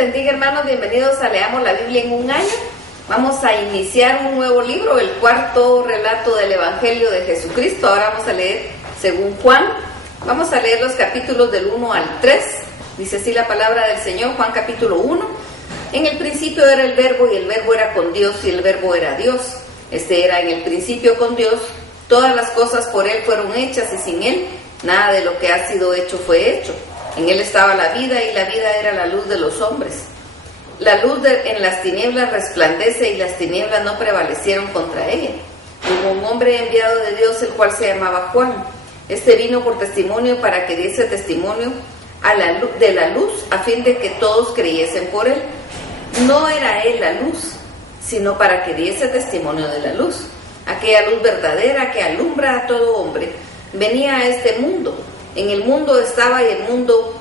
bendiga, hermanos, bienvenidos a Leamos la Biblia en un año. Vamos a iniciar un nuevo libro, el cuarto relato del Evangelio de Jesucristo. Ahora vamos a leer según Juan. Vamos a leer los capítulos del 1 al 3. Dice así la palabra del Señor, Juan capítulo 1. En el principio era el Verbo, y el Verbo era con Dios, y el Verbo era Dios. Este era en el principio con Dios. Todas las cosas por Él fueron hechas, y sin Él nada de lo que ha sido hecho fue hecho. En Él estaba la vida, y la vida era la luz de los hombres. La luz en las tinieblas resplandece, y las tinieblas no prevalecieron contra ella. Hubo un hombre enviado de Dios, el cual se llamaba Juan. Este vino por testimonio para que diese testimonio de la luz, a fin de que todos creyesen por Él. No era Él la luz, sino para que diese testimonio de la luz. Aquella luz verdadera que alumbra a todo hombre venía a este mundo. En el mundo estaba, y el mundo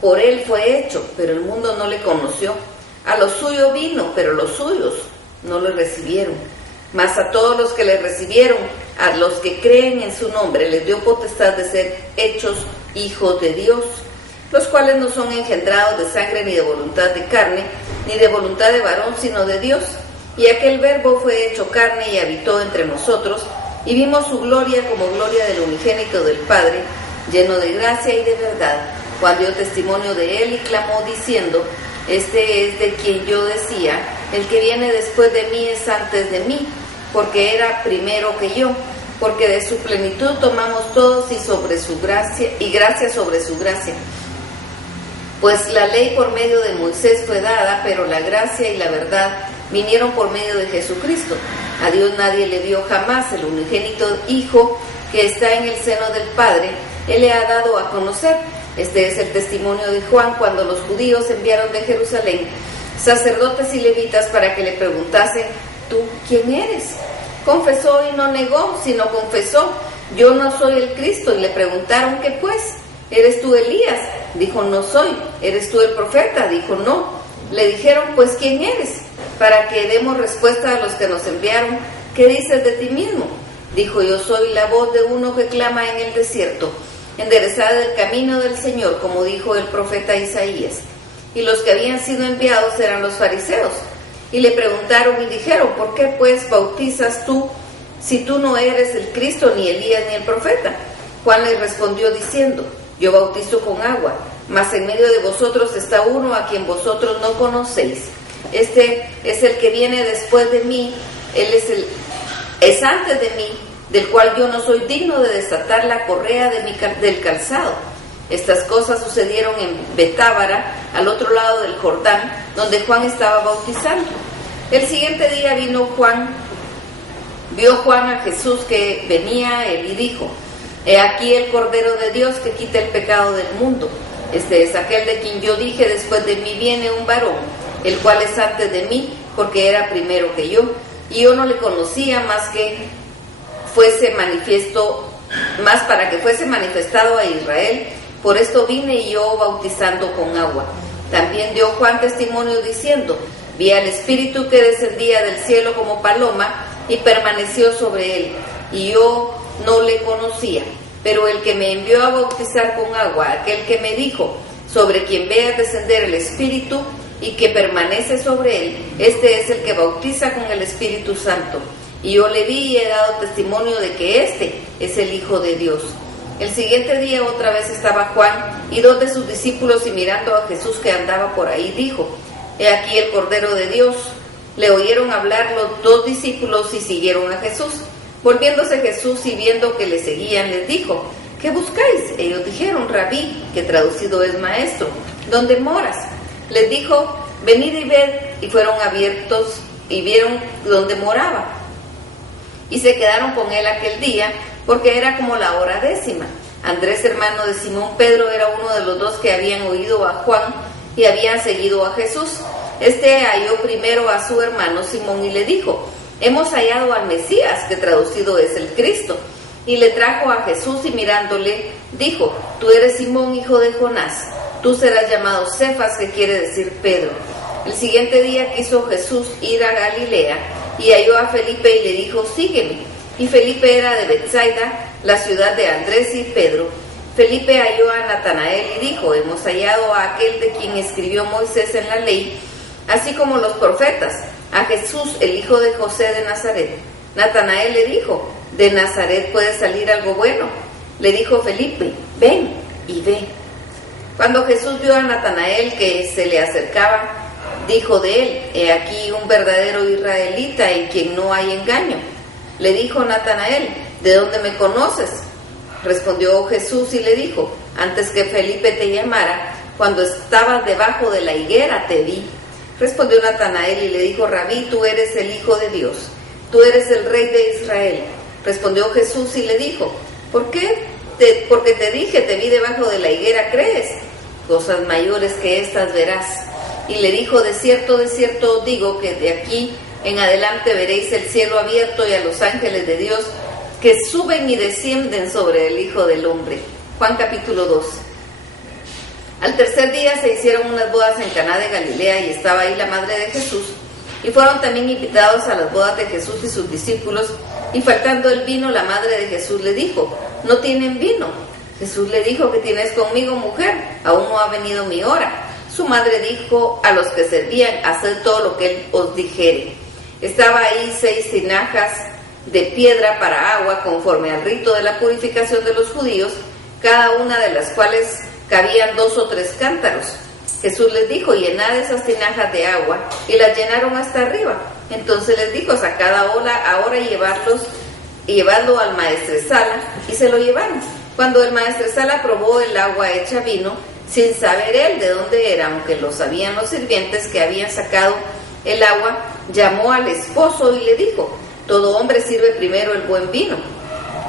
por Él fue hecho, pero el mundo no le conoció. A lo suyo vino, pero los suyos no le recibieron. Mas a todos los que le recibieron, a los que creen en su nombre, les dio potestad de ser hechos hijos de Dios, los cuales no son engendrados de sangre, ni de voluntad de carne, ni de voluntad de varón, sino de Dios. Y aquel Verbo fue hecho carne y habitó entre nosotros, y vimos su gloria como gloria del unigénito del Padre, lleno de gracia y de verdad. Juan dio testimonio de Él y clamó diciendo: Este es de quien yo decía, el que viene después de mí es antes de mí, porque era primero que yo, porque de su plenitud tomamos todos, y sobre su gracia, y gracia sobre su gracia. Pues la ley por medio de Moisés fue dada, pero la gracia y la verdad vinieron por medio de Jesucristo. A Dios nadie le vio jamás. El unigénito Hijo que está en el seno del Padre, Él le ha dado a conocer. Este es el testimonio de Juan cuando los judíos enviaron de Jerusalén sacerdotes y levitas para que le preguntasen: ¿tú quién eres? Confesó y no negó, sino confesó: yo no soy el Cristo. Y le preguntaron: ¿qué pues? ¿Eres tú Elías? Dijo: no soy. ¿Eres tú el profeta? Dijo: no. Le dijeron: pues ¿quién eres? Para que demos respuesta a los que nos enviaron. ¿Qué dices de ti mismo? Dijo: yo soy la voz de uno que clama en el desierto: enderezad el camino del Señor, como dijo el profeta Isaías. Y los que habían sido enviados eran los fariseos. Y le preguntaron y dijeron: ¿por qué pues bautizas tú, si tú no eres el Cristo, ni Elías, ni el profeta? Juan les respondió diciendo: yo bautizo con agua, mas en medio de vosotros está uno a quien vosotros no conocéis. Este es el que viene después de mí. Él es antes de mí, del cual yo no soy digno de desatar la correa del calzado. Estas cosas sucedieron en Betábara, al otro lado del Jordán, donde Juan estaba bautizando. El siguiente día vio Juan a Jesús que venía a él, y dijo: he aquí el Cordero de Dios que quita el pecado del mundo. Este es aquel de quien yo dije: después de mí viene un varón, el cual es antes de mí, porque era primero que yo. Y yo no le conocía más para que fuese manifestado a Israel. Por esto vine yo bautizando con agua. También dio Juan testimonio diciendo: vi al Espíritu que descendía del cielo como paloma, y permaneció sobre él. Y yo no le conocía. Pero el que me envió a bautizar con agua, aquel que me dijo: sobre quien veas descender el Espíritu y que permanece sobre él, este es el que bautiza con el Espíritu Santo. Y yo le vi y he dado testimonio de que este es el Hijo de Dios. El siguiente día otra vez estaba Juan y dos de sus discípulos, y mirando a Jesús que andaba por ahí, dijo: he aquí el Cordero de Dios. Le oyeron hablar los dos discípulos y siguieron a Jesús. Volviéndose Jesús y viendo que le seguían, les dijo: ¿qué buscáis? Ellos dijeron: Rabí, que traducido es maestro, ¿dónde moras? Les dijo: venid y ved. Y fueron abiertos y vieron dónde moraba. Y se quedaron con él aquel día, porque era como la hora 10. Andrés, hermano de Simón Pedro, era uno de los dos que habían oído a Juan y habían seguido a Jesús. Este halló primero a su hermano Simón y le dijo: hemos hallado al Mesías, que traducido es el Cristo. Y le trajo a Jesús, y mirándole dijo: tú eres Simón, hijo de Jonás, tú serás llamado Cefas, que quiere decir Pedro. El siguiente día quiso Jesús ir a Galilea, y halló a Felipe y le dijo: sígueme. Y Felipe era de Betsaida, la ciudad de Andrés y Pedro. Felipe halló a Natanael y dijo: hemos hallado a aquel de quien escribió Moisés en la ley, así como los profetas, a Jesús, el hijo de José de Nazaret. Natanael le dijo: ¿de Nazaret puede salir algo bueno? Le dijo Felipe: ven y ve. Cuando Jesús vio a Natanael que se le acercaba, dijo de él: he aquí un verdadero israelita en quien no hay engaño. Le dijo Natanael: ¿de dónde me conoces? Respondió Jesús y le dijo: antes que Felipe te llamara, cuando estabas debajo de la higuera te vi. Respondió Natanael y le dijo: Rabí, tú eres el Hijo de Dios, tú eres el Rey de Israel. Respondió Jesús y le dijo: porque te dije, te vi debajo de la higuera, ¿crees? Cosas mayores que estas verás. Y le dijo: de cierto os digo que de aquí en adelante veréis el cielo abierto y a los ángeles de Dios que suben y descienden sobre el Hijo del Hombre. Juan capítulo 2. Al tercer día se hicieron unas bodas en Caná de Galilea y estaba ahí la madre de Jesús. Y fueron también invitados a las bodas de Jesús y sus discípulos. Y faltando el vino, la madre de Jesús le dijo: no tienen vino. Jesús le dijo: ¿qué tienes conmigo, mujer? Aún no ha venido mi hora. Su madre dijo a los que servían: haced todo lo que él os dijere. Estaba ahí 6 tinajas de piedra para agua, conforme al rito de la purificación de los judíos, cada una de las cuales cabían 2 o 3 cántaros. Jesús les dijo: llenad esas tinajas de agua, y las llenaron hasta arriba. Entonces les dijo: sacad ahora y llevadlo al maestresala, y se lo llevaron. Cuando el maestresala probó el agua hecha vino, sin saber él de dónde era, aunque lo sabían los sirvientes que habían sacado el agua, llamó al esposo y le dijo: todo hombre sirve primero el buen vino,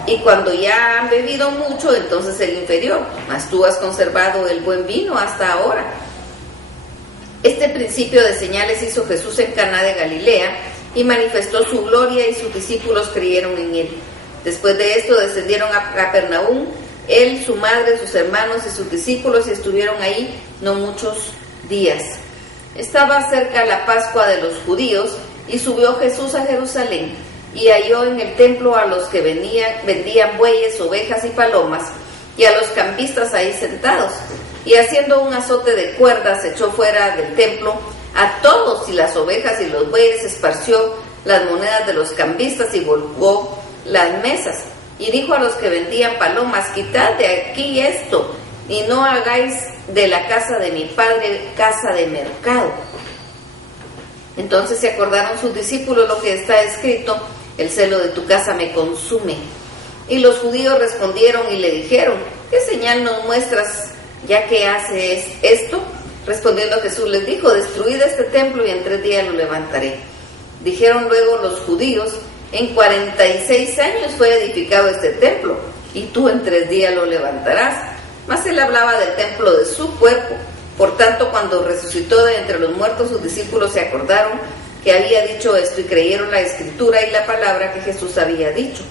y cuando ya han bebido mucho, entonces el inferior, mas tú has conservado el buen vino hasta ahora. Este principio de señales hizo Jesús en Caná de Galilea, y manifestó su gloria, y sus discípulos creyeron en él. Después de esto descendieron a Capernaum, él, su madre, sus hermanos y sus discípulos, y estuvieron ahí no muchos días. Estaba cerca la Pascua de los judíos, y subió Jesús a Jerusalén, y halló en el templo a los que vendían bueyes, ovejas y palomas, y a los cambistas ahí sentados. Y haciendo un azote de cuerdas, echó fuera del templo a todos, y las ovejas y los bueyes, esparció las monedas de los cambistas y volcó las mesas. Y dijo a los que vendían palomas: quitad de aquí esto, y no hagáis de la casa de mi padre casa de mercado. Entonces se acordaron sus discípulos lo que está escrito: el celo de tu casa me consume. Y los judíos respondieron y le dijeron: ¿qué señal nos muestras ya que haces esto? Respondiendo Jesús les dijo: destruid este templo y en 3 días lo levantaré. Dijeron luego los judíos: en 46 años fue edificado este templo, y tú en 3 días lo levantarás. Mas él hablaba del templo de su cuerpo. Por tanto, cuando resucitó de entre los muertos, sus discípulos se acordaron que había dicho esto, y creyeron la escritura y la palabra que Jesús había dicho.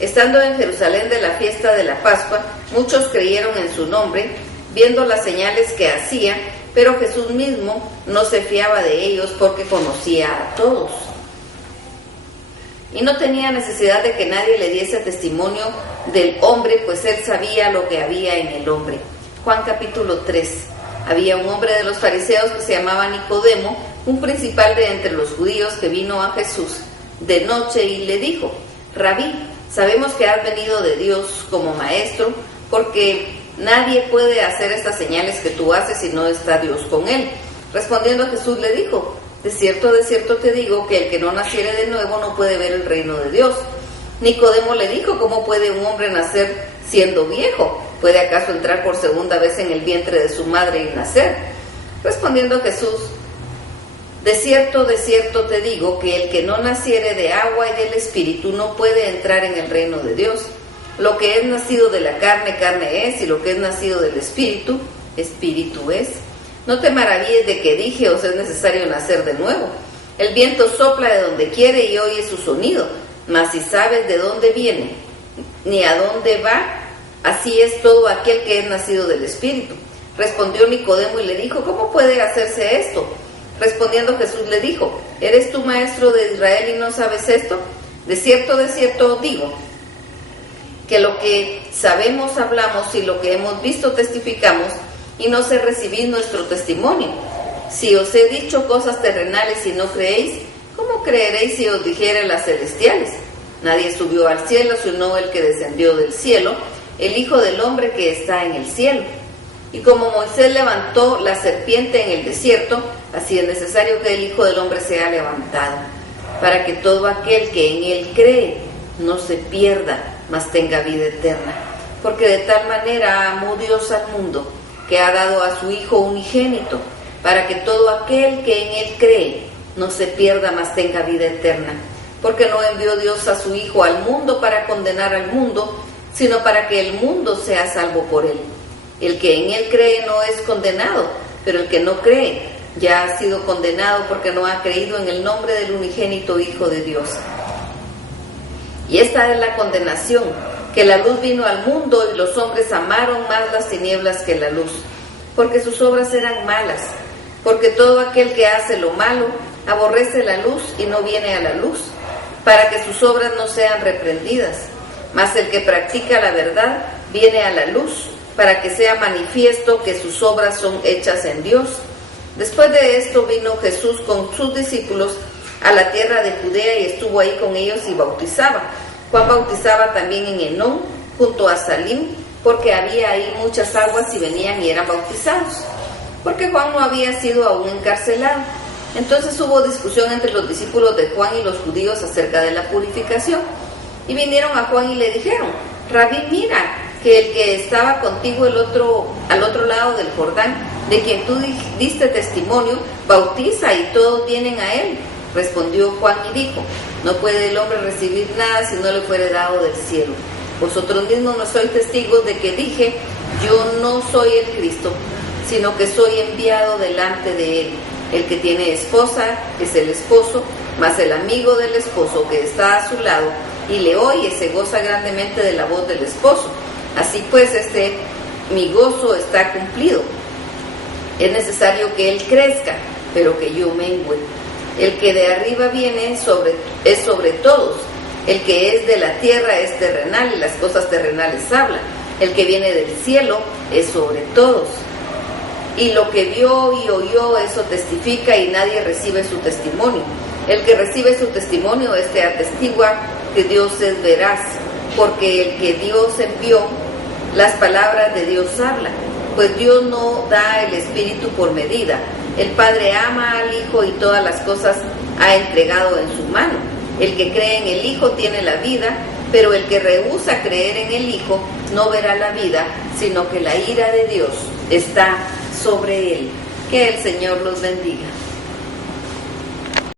Estando en Jerusalén de la fiesta de la Pascua, muchos creyeron en su nombre, viendo las señales que hacía, pero Jesús mismo no se fiaba de ellos, porque conocía a todos. Y no tenía necesidad de que nadie le diese testimonio del hombre, pues él sabía lo que había en el hombre. Juan capítulo 3. Había un hombre de los fariseos que se llamaba Nicodemo, un principal de entre los judíos, que vino a Jesús de noche y le dijo: Rabí, sabemos que has venido de Dios como maestro, porque nadie puede hacer estas señales que tú haces si no está Dios con él. Respondiendo Jesús le dijo: de cierto te digo que el que no naciere de nuevo no puede ver el reino de Dios. Nicodemo le dijo: ¿cómo puede un hombre nacer siendo viejo? ¿Puede acaso entrar por segunda vez en el vientre de su madre y nacer? Respondiendo Jesús: de cierto te digo que el que no naciere de agua y del Espíritu no puede entrar en el reino de Dios. Lo que es nacido de la carne, carne es, y lo que es nacido del Espíritu, Espíritu es. No te maravilles de que dije: os es necesario nacer de nuevo. El viento sopla de donde quiere y oye su sonido, mas si sabes de dónde viene, ni a dónde va, así es todo aquel que es nacido del Espíritu. Respondió Nicodemo y le dijo: ¿cómo puede hacerse esto? Respondiendo Jesús le dijo: ¿eres tú maestro de Israel y no sabes esto? De cierto os digo que lo que sabemos hablamos y lo que hemos visto testificamos, y no sé recibir nuestro testimonio. Si os he dicho cosas terrenales y no creéis, ¿cómo creeréis si os dijere las celestiales? Nadie subió al cielo sino el que descendió del cielo, el Hijo del Hombre que está en el cielo. Y como Moisés levantó la serpiente en el desierto, así es necesario que el Hijo del Hombre sea levantado, para que todo aquel que en él cree no se pierda, mas tenga vida eterna. Porque de tal manera amó Dios al mundo, que ha dado a su Hijo unigénito, para que todo aquel que en él cree no se pierda, mas tenga vida eterna. Porque no envió Dios a su Hijo al mundo para condenar al mundo, sino para que el mundo sea salvo por él. El que en él cree no es condenado, pero el que no cree ya ha sido condenado porque no ha creído en el nombre del unigénito Hijo de Dios. Y esta es la condenación, que la luz vino al mundo y los hombres amaron más las tinieblas que la luz, porque sus obras eran malas. Porque todo aquel que hace lo malo aborrece la luz y no viene a la luz, para que sus obras no sean reprendidas. Mas el que practica la verdad viene a la luz, para que sea manifiesto que sus obras son hechas en Dios. Después de esto vino Jesús con sus discípulos a la tierra de Judea y estuvo ahí con ellos y bautizaba. Juan bautizaba también en Enón, junto a Salim, porque había ahí muchas aguas y venían y eran bautizados. Porque Juan no había sido aún encarcelado. Entonces hubo discusión entre los discípulos de Juan y los judíos acerca de la purificación. Y vinieron a Juan y le dijeron: Rabí, mira, que el que estaba contigo al otro lado del Jordán, de quien tú diste testimonio, bautiza y todos vienen a él. Respondió Juan y dijo: no puede el hombre recibir nada si no le fuere dado del cielo. Vosotros mismos no sois testigos de que dije: yo no soy el Cristo, sino que soy enviado delante de él. El que tiene esposa es el esposo, mas el amigo del esposo que está a su lado y le oye se goza grandemente de la voz del esposo. Así pues, mi gozo está cumplido. Es necesario que él crezca, pero que yo mengüe. El que de arriba viene es sobre todos. El que es de la tierra es terrenal, y las cosas terrenales hablan. El que viene del cielo es sobre todos. Y lo que vio y oyó, eso testifica, y nadie recibe su testimonio. El que recibe su testimonio, atestigua que Dios es veraz, porque el que Dios envió, las palabras de Dios habla, pues Dios no da el Espíritu por medida. El Padre ama al Hijo y todas las cosas ha entregado en su mano. El que cree en el Hijo tiene la vida, pero el que rehúsa creer en el Hijo no verá la vida, sino que la ira de Dios está sobre él. Que el Señor los bendiga.